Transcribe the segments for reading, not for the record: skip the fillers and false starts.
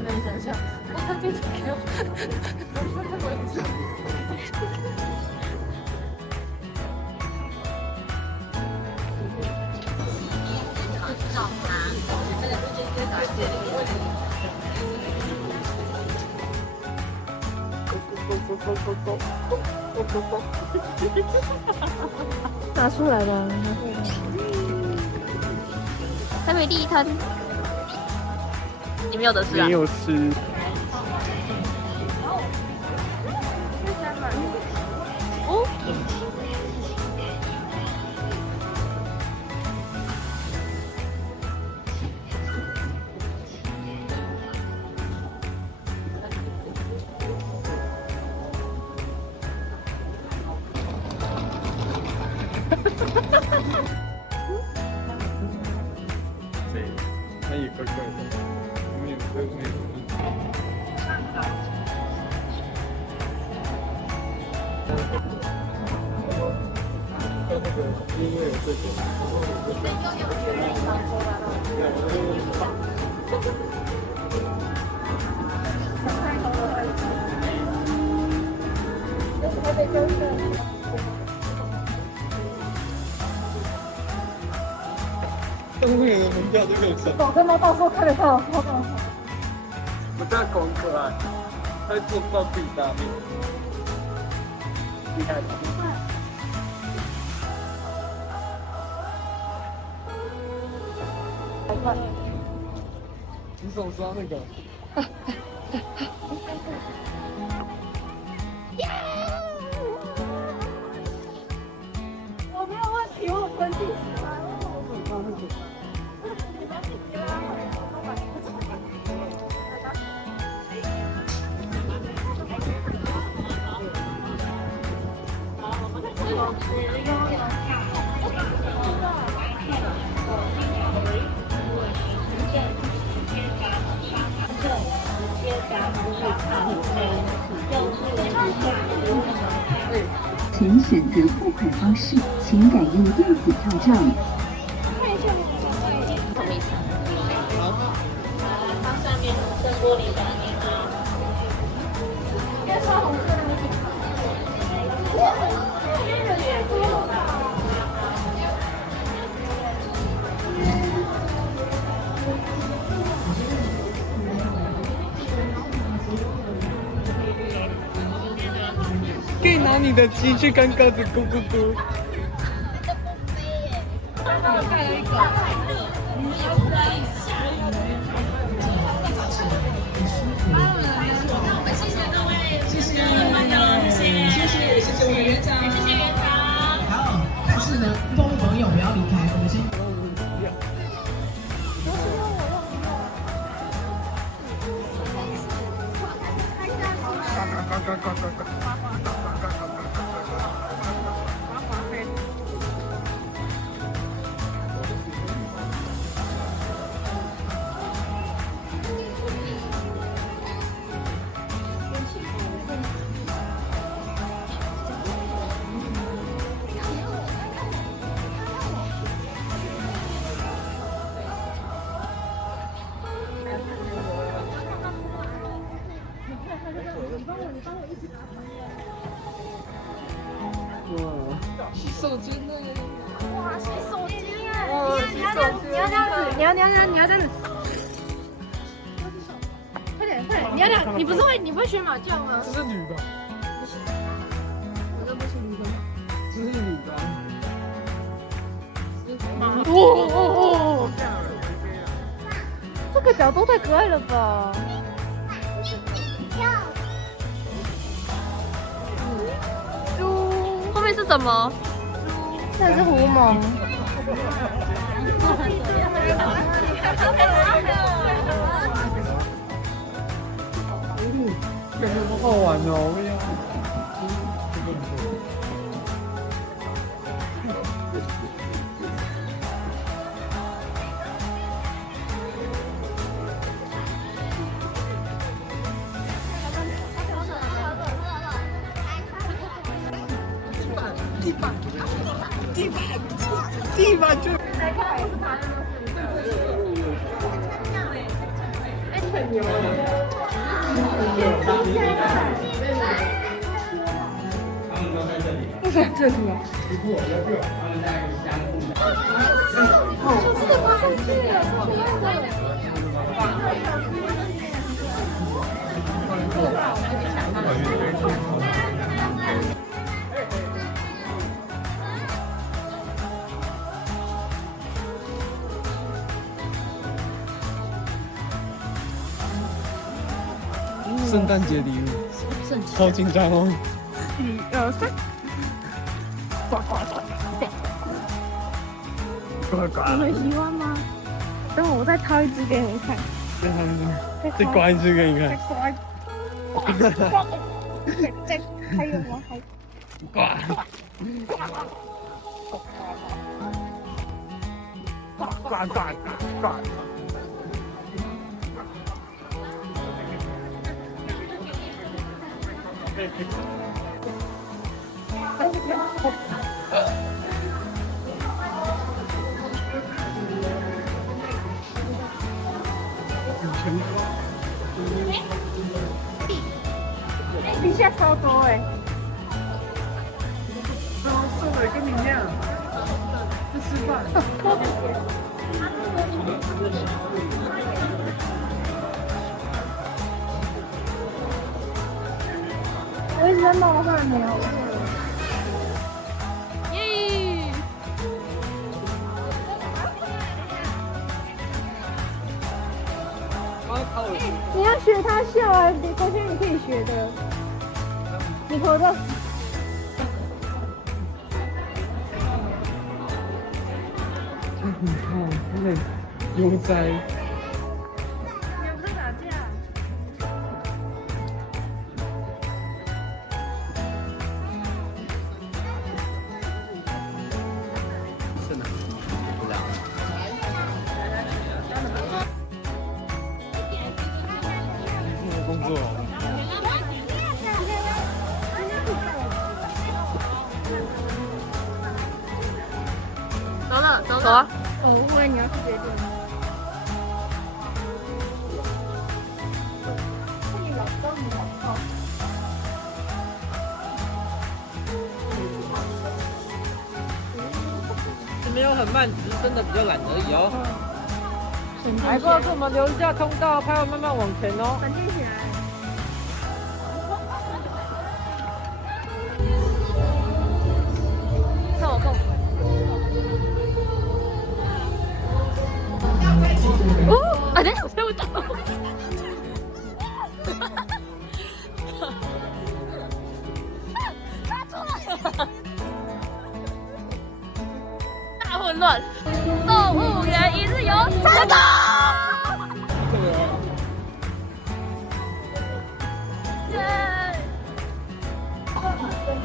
妹想想，他弟弟给我，拿出来了，台北第一摊，你没有的吃啊？没有吃。哦，对，那也怪怪的，没有。因为有这个。动物园的门票都给我省。狗跟猫到时候看得到，我家狗很可爱，它会做不到自己大便，厉害吧？你手刷那个？我没有问题，我生气起来了。请选择付款方式，请改用电子票证。什么意思？它上面深玻璃的那个。应该刷红色的那个。可以拿你的鸡去跟鸽子咕咕咕。好，但是呢，动物朋友不要离开，我们先。洗手间呢？哇，洗手间哎！你要这样子，你要这样子，你要这样子。快点，你要这样，你不会学马叫吗？这是女的。这不是女的。这是女的。哦，这个角度太可爱了吧！猪，后面是什么？那是狐獴。感觉好好玩哦！我要。地板就。来看，我是爬的。哎，很牛。这图啊！哦，这个爬上去了，超可爱的。圣诞节礼物，好紧张哦。1、2、3，呱呱呱！呱呱！你们喜欢吗？等会我再掏一只给你们看。再刮一只给你看。再还有吗？还刮！刮刮刮！底下超多哎！送了跟你一样，去吃饭。我一直在冒汗呢。耶！你要学他笑啊！同学，你可以学的。你口罩。你看，那个悠哉。你们在打架？是哪？不知道。工作。走了，走了。我不会，你要去决定。没有很慢，只是真的比较懒而已哦。来，告诉我们留一下通道，拍完慢慢往前哦。反正起来。看我，看我。哦，啊，等一下，我打。拉出来了！大混乱，动物园一日游成功！耶！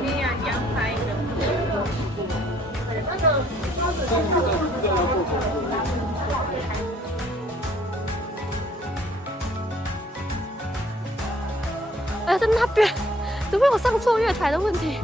你呀，你要拍一个。在那边，怎么有上错月台的问题？